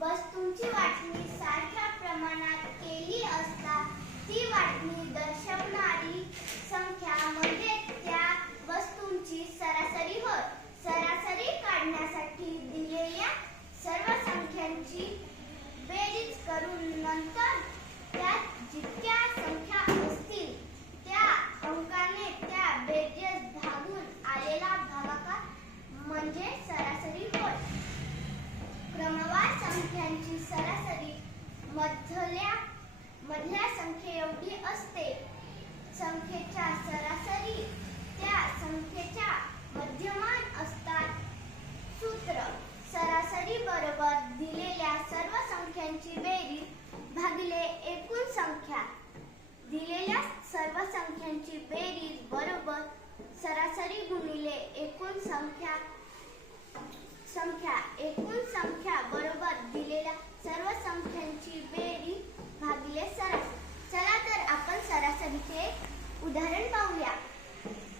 वस्तूंची वाटणी सारख्या प्रमाणात केली असता ती वाटणी दर्शवणारी संख्या म्हणजे त्या वस्तूंची सरासरी होय. सरासरी काढण्यासाठी दिलेल्या सर्व संख्यांची बेरीज करून नंतर त्यात जितक्या संख्या असतील त्या अंकाने त्या बेरीज भागून आलेला भागाकार म्हणजे असते. संख्येच्या सरासरी त्या संख्येच्या मध्यमान असतात. सूत्र सरासरी बरोबर दिलेल्या सर्व संख्यांची बेरीज भागिले एकूण संख्या. दिलेल्या सर्व संख्यांची बेरीज बरोबर सरासरी गुणिले एकूण संख्या. संख्या एकूण संख्या बरोबर दिलेल्या सर्व संख्या उदाहरण पाहूया.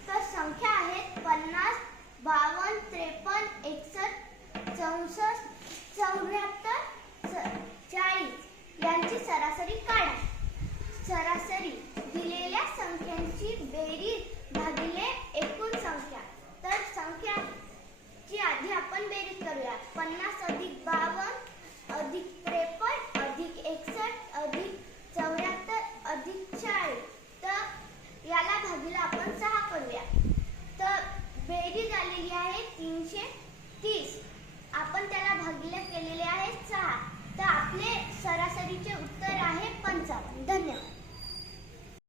तर संख्या आहेत पन्नास बावन्न त्रेपन्न एकसष्ट चौसष्ट चौऱ्याहत्तर चाळीस यांची सरासरी काढा. सरासरी दिलेल्या संख्यांची बेरीज भागिले एकूण संख्या. तर संख्या ची आधी आपण बेरीज करूया. पन्नास दिली आहे तीनशे तीस. आपण त्याला भागीले केलेले आहे सहा. तर आपले सरासरीचे उत्तर आहे पंचावन्न. धन्यवाद.